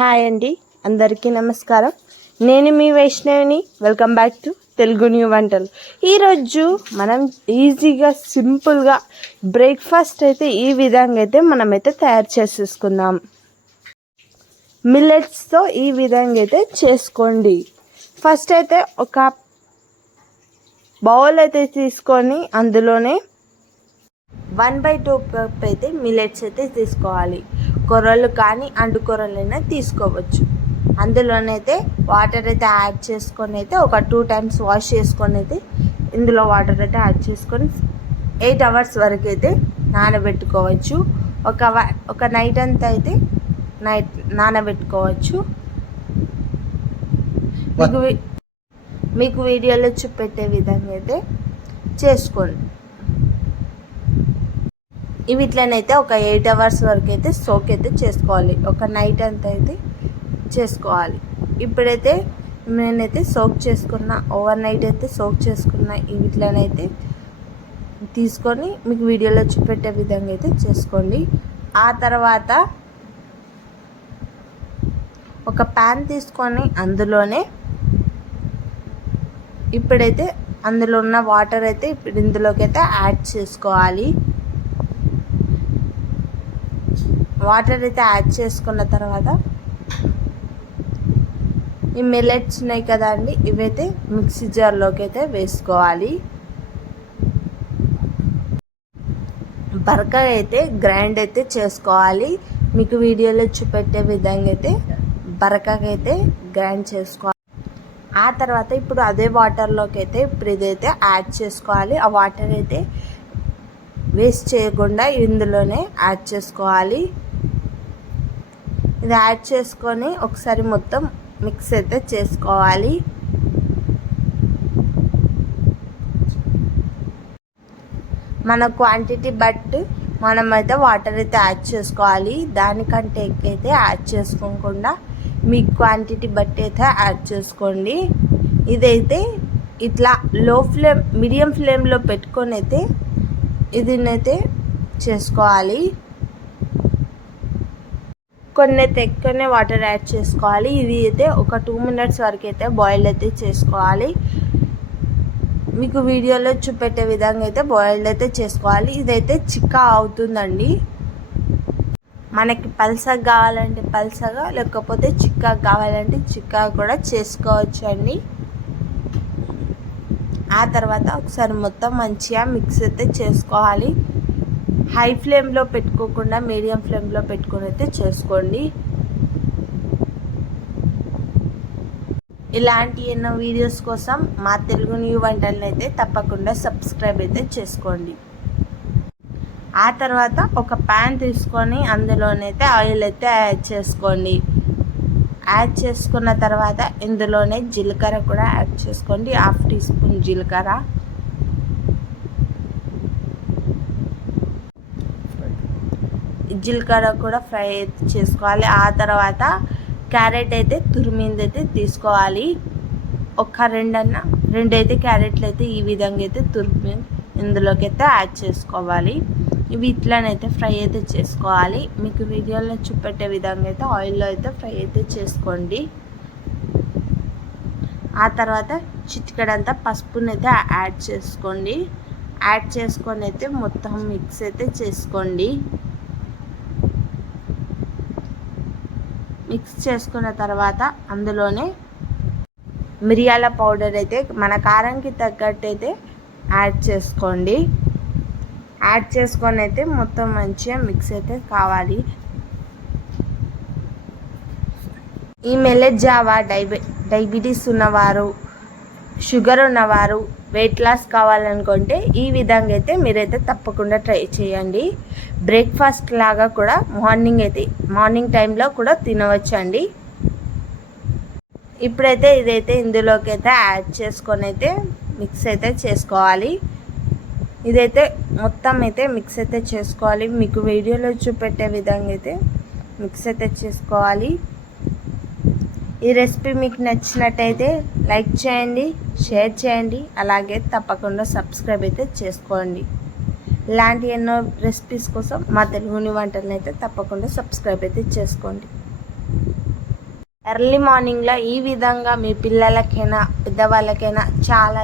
Hi అండి. అందరికీ నమస్కారం. నేను మీ వైష్ణవిని. Welcome back to Telugu new వంటలు. ఈరోజు మనం ఈజీగా సింపుల్గా బ్రేక్ఫాస్ట్ అయితే ఈ విధంగా అయితే మనమైతే తయారు చేసేసుకుందాం. మిల్లెట్స్తో ఈ విధంగా అయితే చేసుకోండి. ఫస్ట్ అయితే ఒక బౌల్ అయితే తీసుకొని అందులోనే వన్ బై టూ కప్ అయితే మిల్లెట్స్ అయితే తీసుకోవాలి. కొర్రలు కానీ అంటు కొర్రలైనా తీసుకోవచ్చు. అందులోనైతే వాటర్ అయితే యాడ్ చేసుకొని అయితే ఒక టూ టైమ్స్ వాష్ చేసుకొని అయితే ఇందులో వాటర్ అయితే యాడ్ చేసుకొని ఎయిట్ అవర్స్ వరకు అయితే నానబెట్టుకోవచ్చు. ఒక ఒక నైట్ అంతా అయితే నైట్ నానబెట్టుకోవచ్చు. మీకు మీకు వీడియోలో చూపెట్టే విధంగా అయితే చేసుకోండి. ఇవి ఇట్లనైతే ఒక ఎయిట్ అవర్స్ వరకు అయితే సోక్ అయితే చేసుకోవాలి. ఒక నైట్ అంతా అయితే చేసుకోవాలి. ఇప్పుడైతే నేనైతే సోక్ చేసుకున్న ఓవర్ నైట్ అయితే సోక్ చేసుకున్న ఇవిట్లనైతే తీసుకొని మీకు వీడియోలో చూపెట్టే విధంగా అయితే చేసుకోండి. ఆ తర్వాత ఒక ప్యాన్ తీసుకొని అందులోనే ఇప్పుడైతే అందులో ఉన్న వాటర్ అయితే ఇప్పుడు ఇందులోకి అయితే యాడ్ చేసుకోవాలి. వాటర్ అయితే యాడ్ చేసుకున్న తర్వాత ఈ మిల్లెట్స్ ఉన్నాయి కదా అండి ఇవైతే మిక్సీ జార్లోకి అయితే వేసుకోవాలి. బరకగా అయితే గ్రైండ్ అయితే చేసుకోవాలి. మీకు వీడియోలో చూపెట్టే విధంగా అయితే బరకగా అయితే గ్రైండ్ చేసుకోవాలి. ఆ తర్వాత ఇప్పుడు అదే వాటర్లోకి అయితే ఇప్పుడు ఇదైతే యాడ్ చేసుకోవాలి. ఆ వాటర్ అయితే వేస్ట్ చేయకుండా ఇందులోనే యాడ్ చేసుకోవాలి. ఇది యాడ్ చేసుకొని ఒకసారి మొత్తం మిక్స్ అయితే చేసుకోవాలి. మన క్వాంటిటీ బట్టి మనమైతే వాటర్ అయితే యాడ్ చేసుకోవాలి. దానికంటే అయితే యాడ్ చేసుకోకుండా మీ క్వాంటిటీ బట్టి అయితే యాడ్ చేసుకోండి. ఇదైతే ఇట్లా లో ఫ్లేమ్ మీడియం ఫ్లేమ్లో పెట్టుకొని అయితే ఇదినైతే చేసుకోవాలి. కొన్ని అయితే ఎక్కువనే వాటర్ యాడ్ చేసుకోవాలి. ఇది అయితే ఒక టూ మినిట్స్ వరకు అయితే బాయిల్ అయితే చేసుకోవాలి. మీకు వీడియోలో చూపెట్టే విధంగా అయితే బాయిల్డ్ అయితే చేసుకోవాలి. ఇదైతే చిక్కా అవుతుందండి. మనకి పల్సగా కావాలంటే పల్సగా లేకపోతే చిక్కా కావాలంటే చిక్కా కూడా చేసుకోవచ్చు అండి ఆ తర్వాత ఒకసారి మొత్తం మంచిగా మిక్స్ అయితే చేసుకోవాలి. హై ఫ్లేమ్లో పెట్టుకోకుండా మీడియం ఫ్లేమ్లో పెట్టుకొని అయితే చేసుకోండి. ఇలాంటి ఎన్నో వీడియోస్ కోసం మా తెలుగు న్యూ వంటలను అయితే తప్పకుండా సబ్స్క్రైబ్ అయితే చేసుకోండి. ఆ తర్వాత ఒక ప్యాన్ తీసుకొని అందులోనైతే ఆయిల్ అయితే యాడ్ చేసుకోండి. యాడ్ చేసుకున్న తర్వాత ఇందులోనే జీలకర్ర కూడా యాడ్ చేసుకోండి. హాఫ్ టీ స్పూన్ జీలకర్ర. జీలకర్ర కూడా ఫ్రై అయితే చేసుకోవాలి. ఆ తర్వాత క్యారెట్ అయితే తురిమింది అయితే తీసుకోవాలి. ఒక రెండన్న రెండైతే క్యారెట్లు అయితే ఈ విధంగా అయితే తురిమి ఇందులోకి అయితే యాడ్ చేసుకోవాలి. ఇవి ఇట్లనైతే ఫ్రై అయితే చేసుకోవాలి. మీకు వీడియోలో చూపెట్టే విధంగా అయితే ఆయిల్లో అయితే ఫ్రై అయితే చేసుకోండి. ఆ తర్వాత చిటికడంతా పసుపునైతే యాడ్ చేసుకోండి. యాడ్ చేసుకొని అయితే మొత్తం మిక్స్ అయితే చేసుకోండి. మిక్స్ చేసుకున్న తర్వాత అందులోనే మిరియాల పౌడర్ అయితే మన కారంకి తగ్గట్టు అయితే యాడ్ చేసుకోండి. యాడ్ చేసుకొని అయితే మొత్తం మంచిగా మిక్స్ అయితే కావాలి. ఈ మెల్లెట్ జావా డైబె డయాబెటీస్ ఉన్నవారు షుగర్ ఉన్నవారు వెయిట్ లాస్ కావాలనుకుంటే ఈ విధంగా అయితే మీరైతే తప్పకుండా ట్రై చేయండి. బ్రేక్ఫాస్ట్ లాగా కూడా మార్నింగ్ అయితే మార్నింగ్ టైంలో కూడా తినవచ్చండి. ఇప్పుడైతే ఇదైతే ఇందులోకి అయితే యాడ్ చేసుకొని అయితే మిక్స్ అయితే చేసుకోవాలి. ఇదైతే మొత్తం అయితే మిక్స్ అయితే చేసుకోవాలి. మీకు వీడియోలో చూపెట్టే విధంగా అయితే మిక్స్ అయితే చేసుకోవాలి. ఈ రెసిపీ మీకు నచ్చినట్టయితే లైక్ చేయండి షేర్ చేయండి అలాగే తప్పకుండా సబ్స్క్రైబ్ అయితే చేసుకోండి. ఇలాంటి ఎన్నో రెసిపీస్ కోసం మా తెలుగుని వంటలను అయితే తప్పకుండా సబ్స్క్రైబ్ అయితే చేసుకోండి. ఎర్లీ మార్నింగ్లో ఈ విధంగా మీ పిల్లలకైనా పెద్దవాళ్ళకైనా చాలా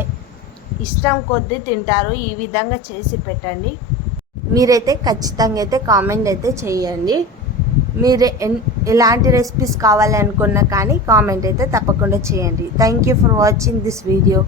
ఇష్టం కొద్దీ తింటారు. ఈ విధంగా చేసి పెట్టండి. మీరైతే ఖచ్చితంగా అయితే కామెంట్ అయితే చేయండి. మీరు ఇలాంటి రెసిపీస్ కావాలనుకున్నా కానీ కామెంట్ అయితే తప్పకుండా చేయండి. Thank you for watching this video